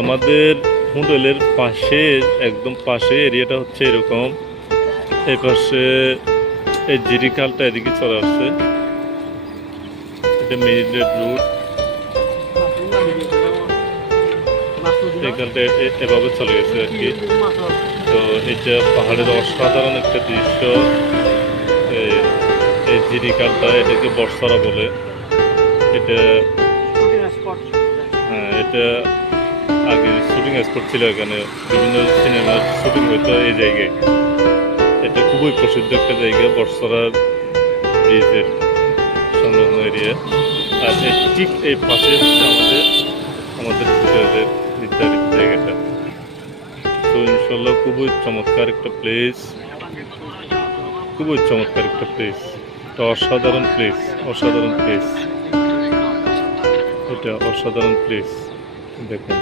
আমাদের হোটেলের পাশে, একদম পাশে এরিয়াটা হচ্ছে এরকম। এই পাশে এই জিরিকালটা এদিকে চলে আসছে, এটা মেইন রুট। এখানটা এভাবে চলে গেছে আর কি। তো এটা পাহাড়ের অসাধারণ একটা দৃশ্য। এই জিরিকালটা, এটাকে বর্ষারা বলে। এটা হ্যাঁ, এটা আগে শুটিং স্পট ছিল, এখানে বিভিন্ন সিনেমার শুটিং হতো এই জায়গায়। এটা খুবই প্রসিদ্ধ একটা জায়গা, বর্ষারা ব্রিজের সংলগ্ন এরিয়া। আর ঠিক এই পাশে হচ্ছে আমাদের আমাদের হোটেলের নির্ধারিত জায়গাটা। তো ইনশাল্লাহ খুবই চমৎকার একটা প্লেস, খুবই চমৎকার একটা প্লেস। এটা অসাধারণ প্লেস, অসাধারণ প্লেস, এটা অসাধারণ প্লেস। দেখুন।